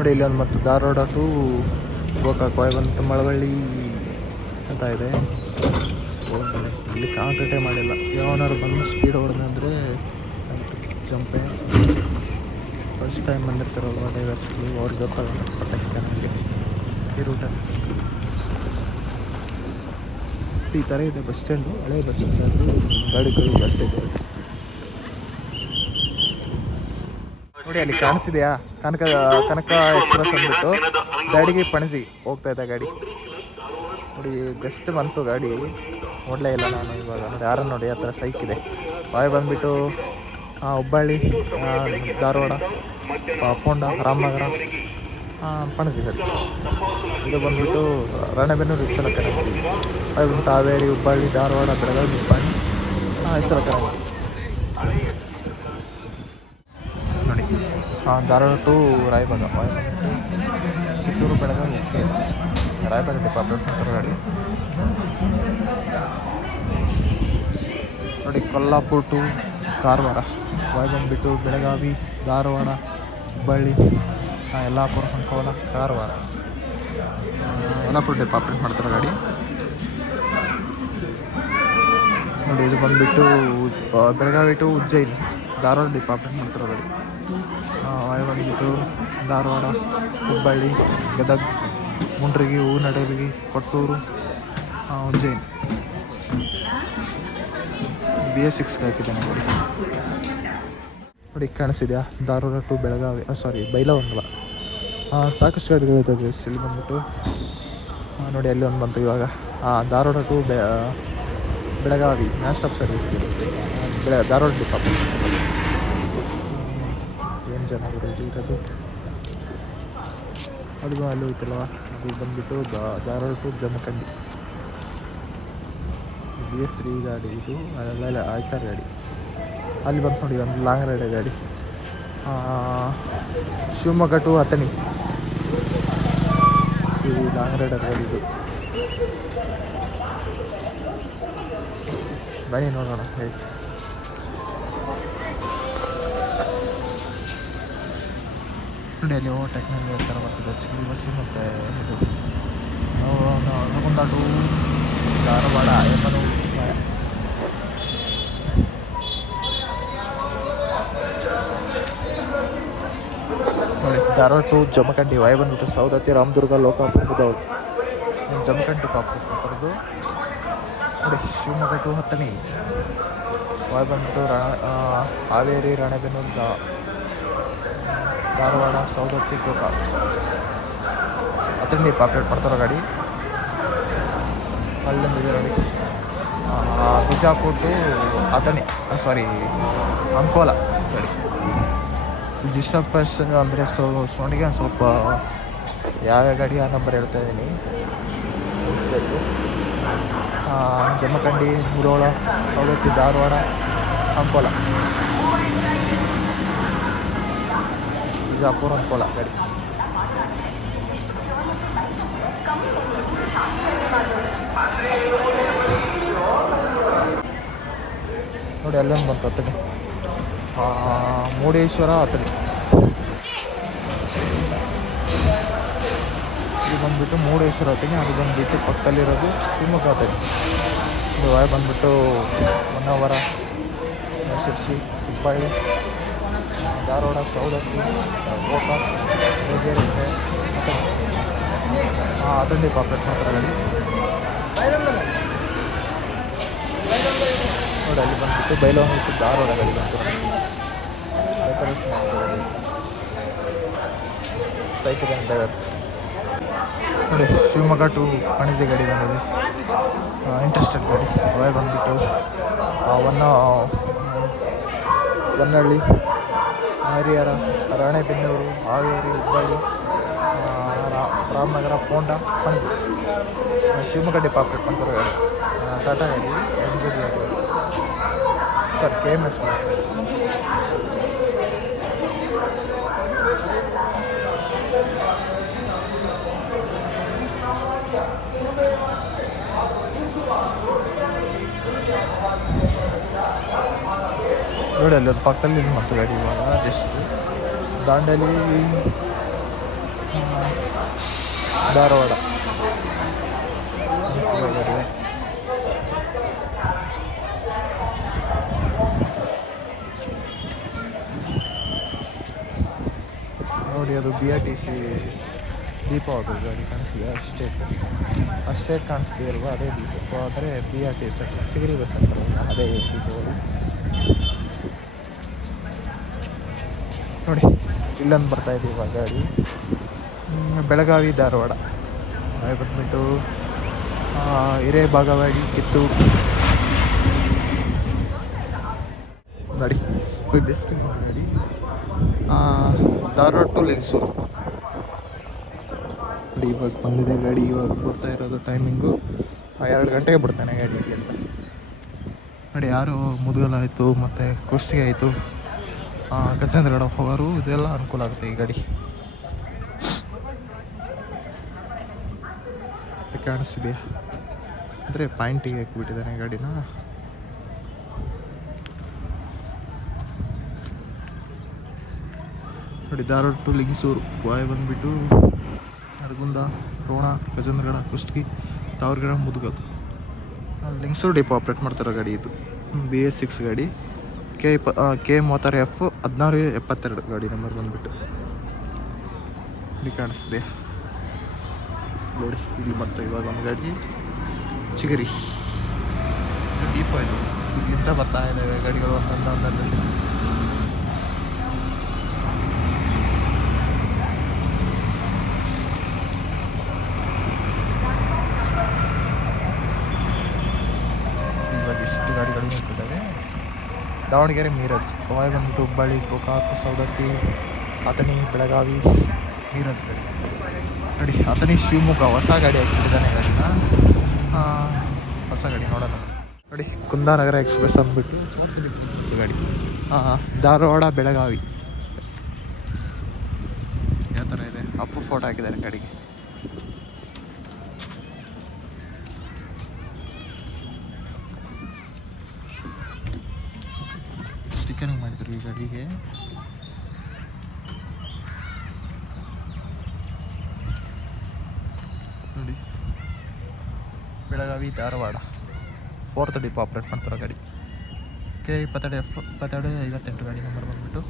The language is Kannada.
ನೋಡಿ ಇಲ್ಲಿ ಒಂದು ಮತ್ತು ಧಾರವಾಡ ಟು ಗೋಕಾಕ್ ಬಂದು ಮಳವಳ್ಳಿ ಅಂತ ಇದೆ. ಇಲ್ಲಿ ಕಾಂಕ್ರೀಟೇ ಮಾಡಿಲ್ಲ. ಯಾವನಾರು ಬಂದು ಸ್ಪೀಡ್ ಹೊಡೆದಂದರೆ ಜಂಪೆ ಫಸ್ಟ್ ಟೈಮ್ ಬಂದಿರ್ತಾರಲ್ವ ಡೈವರ್ಸ್ಗಳು ಅವ್ರಿಗೆ ಗೊತ್ತಾಗಲ್ಲ ಪಟ್ಟಕ್ಕೆ ನನಗೆ ಈ ರೂಟ ಈ ಥರ ಇದೆ ಬಸ್ ಸ್ಟ್ಯಾಂಡು. ಹಳೆ ಬಸ್ ಸ್ಟ್ಯಾಂಡಲ್ಲಿ ಗಾಡಿಗಳು ಜಾಸ್ತಿ ಇದೆ ನೋಡಿ, ಅಲ್ಲಿ ಕಾಣಿಸ್ತಿದೆಯಾ? ಕನಕ ಕನಕ ಎಕ್ಸ್ಪ್ರೆಸ್ ಅಂದ್ಬಿಟ್ಟು ಗಾಡಿಗೆ ಪಣಜಿ ಹೋಗ್ತಾ ಇದೆ ಗಾಡಿ. ನೋಡಿ ಜಸ್ಟ್ ಬಂತು ಗಾಡಿ. ನೋಡಲೇ ಇಲ್ಲ ನಾನು ಇವಾಗ. ನೋಡಿ ಯಾರು ನೋಡಿ, ಆ ಥರ ಸೈಕ್ ಇದೆ. ಬಾಯ್ ಬಂದುಬಿಟ್ಟು ಹುಬ್ಬಳ್ಳಿ ಧಾರವಾಡ ಪೋಂಡ ರಾಮನಗರ ಪಣಜಿ ಗಾಡಿ. ಇದು ಬಂದ್ಬಿಟ್ಟು, ರಣಬೆನ್ನೂರು ಹೆಚ್ಚಲ ಕರೆನ್ಸಿ ಬಾಯ್ ಬಂದ್ಬಿಟ್ಟು, ಹಾವೇರಿ, ಹುಬ್ಬಳ್ಳಿ, ಧಾರವಾಡ, ಬೆಳಗಾವಿ ಹಾಂ ಇಚ್ಚಲ ಹಾಂ Dharwad to Raybag. Kittur Belagavi okay Raybag department ಅಂತ ಗಾಡಿ ನೋಡಿ, ಕೊಲ್ಲಾಪುರ ಟು ಕಾರವಾರ ವಾಯ್ ಬಂದುಬಿಟ್ಟು ಬೆಳಗಾವಿ, ಧಾರವಾಡ, ಹುಬ್ಬಳ್ಳಿ ಯಲ್ಲಾಪುರ ಸಂಕೋಲ ಕಾರವಾರ. ಯಲ್ಲಾಪುರ ಡಿಪಾರ್ಟ್ಮೆಂಟ್ ಮಾಡ್ತಾರೆ ಗಾಡಿ. ನೋಡಿ, ಇದು ಬಂದುಬಿಟ್ಟು ಬೆಳಗಾವಿ ಟು ಉಜ್ಜಯಿನಿ. ಧಾರವಾಡ ಡಿಪಾರ್ಟ್ಮೆಂಟ್ ಮಾಡ್ತಾರೆ ವಾಯುವಾಡಿಗಿತ್ತು ಧಾರವಾಡ, ಹುಬ್ಬಳ್ಳಿ, ಗದಗ ಮುಂಡ್ರಿಗಿ ಹೂವಿನಡಗಲಿ ಕೊಟ್ಟೂರು ಉಜ್ಜಯಿನಿ. ಬಿ ಎಸ್ ಸಿಕ್ಸ್ಗೆ ಹಾಕಿದ್ದಾನೆ ನೋಡಿ. ನೋಡಿ ಕಾಣಿಸಿದ್ಯಾ ಧಾರವಾಡ ಟು ಬೆಳಗಾವಿ ಸಾರಿ ಬೈಲವಂಗಲ ಸಾಕಷ್ಟು guys. ಇಲ್ಲಿ ಬಂದ್ಬಿಟ್ಟು. ನೋಡಿ, ಅಲ್ಲಿ ಒಂದು ಬಂತು ಇವಾಗ. Dharwad to Belagavi, non stop ಸರ್ವಿಸ್ಗೆ. ಬೆಳ, ಧಾರವಾಡ ಡಿಪಾರ್ಟ್ಮೆಂಟ್ ಚೆನ್ನಾಗಿದೆ ಇರೋದು. ಅದು ಅಲ್ಲಿ ಹೋಯ್ತಲ್ವ ಅದು ಬಂದುಬಿಟ್ಟು Dharwad to Jamkhandi. B S three ಗಾಡಿ ಇದು ಅಲ್ಲ ಆಚಾರ್ ಗಾಡಿ. ಅಲ್ಲಿ ಬಂದು ನೋಡಿ, ಒಂದು ಲಾಂಗ್ ರೈಡ್ ಗಾಡಿ. ಶಿವಮೊಗ್ಗ ಟು ಅಥಣಿ. ಇದು ಲಾಂಗ್ ರೈಡರ್ ಗಾಡಿ ಇದು. ಬನ್ನಿ ನೋಡೋಣ ಗೈಸ್ ನೋಡಿ ಅಲ್ಲಿ ಓ ಟೆಕ್ನಾಲಜಿ ಥರ ಬರ್ತದೆ. ಚಿಕ್ಕ ಬಸ್ಸು ಮತ್ತು ಇದು. ನಗುಂದ ಟು ಧಾರವಾಡ ನೋಡಿ, ಧಾರವಾಡ ಟು ಜಮಖಂಡಿ ವಾಯ್ ಬಂದ್ಬಿಟ್ಟು ಸೌದತ್ತಿ ರಾಮದುರ್ಗ ಲೋಕಾಪುರದವ್ರು ಜಮಖಂಡಿ ಪಾಪು ಥರದ್ದು ನೋಡಿ, ಶಿವಮೊಗ್ಗ ಟು ಹತ್ತನೇ. ವಾಯ್ ಬಂದ್ಬಿಟ್ಟು ರಾ ಹಾವೇರಿ, ರಾಣೆಬೆನ್ನೂರು ಧಾರವಾಡ ಸೌದತ್ತಿ ಗೋಕಾಕ್ ಹತ್ತಂಡಿ ಪಾಪ್ಲೇಟ್ ಮಾಡ್ತಾರೋ ಗಾಡಿ? ಅಲ್ಲಿಂದ ಇದೆ ನೋಡಿ ಆ, ಬಿಜಾಪುರ ಟು ಅಥಣಿ ಸಾರಿ ಅಂಕೋಲ ಗಾಡಿ. ಡಿಸ್ಟರ್ಬೆನ್ಸ್ ಅಂದರೆ ಸೊ ಸೌಂಡಿಗೆ ಒಂದು ಸ್ವಲ್ಪ ಯಾವ್ಯಾವ ಗಾಡಿ ಆ ನಂಬರ್ ಹೇಳ್ತಾ ಇದ್ದೀನಿ. ಜಮಖಂಡಿ ಮುರೋಳ ಸವದತ್ತಿ ಧಾರವಾಡ ಅಂಕೋಲ. ಬಿಜಾಪುರ ಅಂಕೋಲ ಗಾಡಿ ನೋಡಿ ಅಲ್ಲೊಂದು ಬಂತು ಹತ್ತನೇ ಮುರುಡೇಶ್ವರ ಹತ್ತನೇ ಇದು ಬಂದ್ಬಿಟ್ಟು ಮುರುಡೇಶ್ವರ ಅತ್ತಿಗೆ ಅದು ಬಂದುಬಿಟ್ಟು ಪಕ್ಕದಲ್ಲಿರೋದು ಶಿವಮೊಗ್ಗ ಹತ್ತನೇ ಇದು ಬಂದುಬಿಟ್ಟು ಬಂದ್ಬಿಟ್ಟು ಹೊನ್ನಾವರ ಶಿರ್ಸಿ ಹುಬ್ಬಳ್ಳಿ. ಧಾರವಾಡ ಸೌದತ್ತಿ ಗೋಕಾಕ್ ಬೇಜೇರಿಕೆ ಹಾಂ ಅತಂಡಿ ಪಾಪ್ಲೆಟ್ ಮಾತ್ರ ಗಾಡಿ ನೋಡಿ, ಅಲ್ಲಿ ಬಂದ್ಬಿಟ್ಟು ಬೈಲಹೊಂಗಿತ್ತು ಧಾರವಾಡಗಳಿಗೆ ಬಂತು. ಡೆಕೋರೇಷನ್ ಸೈಕಲ್ ಅಂತ ನೋಡಿ, ಶಿವಮೊಗ್ಗ ಟು ಪಣಜಿ ಗಾಡಿ ಬಂದಿದೆ. ಇಂಟ್ರೆಸ್ಟೆಡ್ ಗಾಡಿ. ಅವೇ ಬಂದ್ಬಿಟ್ಟು ಒನ್ನ ಹೊನ್ನ ಹೊನ್ನಳ್ಳಿ ಹರಿಹರ ರಾಣೆಬೆನ್ನೂರು ಹಾವೇರಿ ಹುಬ್ಬಳ್ಳಿ ಆ, ರಾ- ರಾಮನಗರ ಪೋಂಡ ಪಣಜಿ ಆ, ಶಿವಮೊಗ್ಗ ಡಿಪಾರ್ಟ್ಮೆಂಟ್ ಮಾಡ್ತಾರೆ ಗಾಡಿ ಆ, ಟಾಟಾ ಗಾಡಿ ಎಂ ಜಿ ಗಾಡಿ ಸರ್ ಕೆ ಎಂ ಎಸ್ ನೋಡಿ, ಅಲ್ಲಿ ಒಂದು ಪಕ್ಕದಲ್ಲಿ ಮತ್ತೆ ಗಾಡಿ ಇವಾಗ ಜಸ್ಟ್ ದಾಂಡೇಲಿ ಧಾರವಾಡ. ನೋಡಿ, ಅದು B R T C Deepavali ಗಾಡಿ ಕಾಣಿಸ್ತಿದೆ. ಅಷ್ಟೇ. ಅಷ್ಟೇ ಕಾಣಿಸ್ತೀಯಲ್ವ ಅದೇ ದೀಪ ಆದರೆ B R T S Chigari bus ಅಂತಾರಲ್ಲ ಅದೇ ದೀಪಾವಳಿ ನೋಡಿ. ಇಲ್ಲೊಂದು ಬರ್ತಾ ಇದೆ ಇವಾಗ ಗಾಡಿ. ಬೆಳಗಾವಿ ಧಾರವಾಡ. ಬಂದ್ಬಿಟ್ಟು ಆ, ಕಿತ್ತು. ನೋಡಿ ಬೆಸ್ಟ್ ಗಾಡಿ. ಧಾರವಾಡ ಟು ಲಿಂಗ್ಸೂರು ನೋಡಿ ಇವಾಗ ಬಂದಿದೆ ಗಾಡಿ. ಇವಾಗ ಬಿಡ್ತಾ ಇರೋದು ಟೈಮಿಂಗು ಎರಡು ಗಂಟೆಗೆ ಬಿಡ್ತಾನೆ ಗಾಡಿ. ನೋಡಿ ಯಾರು ಮುದುಗಲಾಯಿತು ಮತ್ತು ಕುಸ್ತಿಗೆ ಆಯಿತು. ಗಜೇಂದ್ರಗಡ ಹೋಗೋರು ಇದೆಲ್ಲ ಅನುಕೂಲ ಆಗುತ್ತೆ ಈ ಗಾಡಿ. ಕಾಣಿಸ್ತಿದೆಯಾ? ಅಂದರೆ ಪಾಯಿಂಟಿಗೆ ಹಾಕಿಬಿಟ್ಟಿದ್ದಾನೆ ಗಾಡಿನ. ನೋಡಿ, ಧಾರವಾಡ ಟು ಲಿಂಗಸೂರು ಬಾಯ್ ಬಂದುಬಿಟ್ಟು ನರಗುಂದ, ರೋಣ, ಗಜೇಂದ್ರಗಡ, ಕುಷ್ಟಗಿ, ತಾವರಗಡ, ಮುದುಗಲ್. ಲಿಂಗಸೂರು ಡಿಪೋ ಆಪ್ರೇಟ್ ಮಾಡ್ತಾರೆ ಗಾಡಿ ಇದು. ಬಿ ಎಸ್ ಸಿಕ್ಸ್ ಗಾಡಿ. ಕೆ ಇಪ್ಪ ಕೆ ಮೂವತ್ತಾರು ಎಫ್ ಹದಿನಾರು ಎಪ್ಪತ್ತೆರಡು ಗಾಡಿ ನಂಬರ್ ಬಂದುಬಿಟ್ಟು. ಇಲ್ಲಿ ಕಾಣಿಸ್ತಿದೆ. ನೋಡಿ, ಇಲ್ಲಿ ಮತ್ತೆ ಇವಾಗ ಒಂದು ಗಾಡಿ ಚಿಗರಿ ದೀಪ ಇದು ಇಲ್ಲಿಂದ ಬರ್ತಾ ಇದ್ದಾವೆ ಗಾಡಿಗಳು. ಒಂದೊಂದು ಒಂದೊಂದು ಇವಾಗ ಇಷ್ಟು ಗಾಡಿಗಳು ನಿಂತಿದ್ದಾವೆ ದಾವಣಗೆರೆ ಮೀರಜ್ ವಾಯ್ ಬಂದ್ಬಿಟ್ಟು ಹುಬ್ಬಳ್ಳಿ, ಗೋಕಾಕ್ ಸೌದತ್ತಿ ಅಥಣಿ, ಬೆಳಗಾವಿ, ಮೀರಜ್ ಗಾಡಿ. ನೋಡಿ ಅಥಣಿ, ಶಿವಮೊಗ್ಗ, ಹೊಸ ಗಾಡಿ ಹಾಕ್ಬಿಟ್ಟಿದ್ದಾನೆ ಗಾಡಿನ. ಹೊಸ ಗಾಡಿ ನೋಡೋಣ. ನೋಡಿ ಕುಂದಾನಗರ ಎಕ್ಸ್ಪ್ರೆಸ್ ಅಂದ್ಬಿಟ್ಟು ಗಾಡಿ. ಹಾಂ ಧಾರವಾಡ, ಬೆಳಗಾವಿ. ಯಾವ ಥರ ಇದೆ? ಅಪ್ಪು ಫೋಟೋ ಹಾಕಿದ್ದಾರೆ ಗಾಡಿಗೆ. ಮಾಡಿದ್ರು ನೋಡಿ. Belagavi, Dharwad. Fourth depot operate ಮಾಡ್ತಾರೆ ಗಾಡಿ. ಕೆ ಇಪ್ಪತ್ತೆರಡು ಎಫ್ ಇಪ್ಪತ್ತೆರಡು ಐವತ್ತೆಂಟು ಗಾಡಿ ನಂಬರ್ ಬಂದ್ಬಿಟ್ಟು.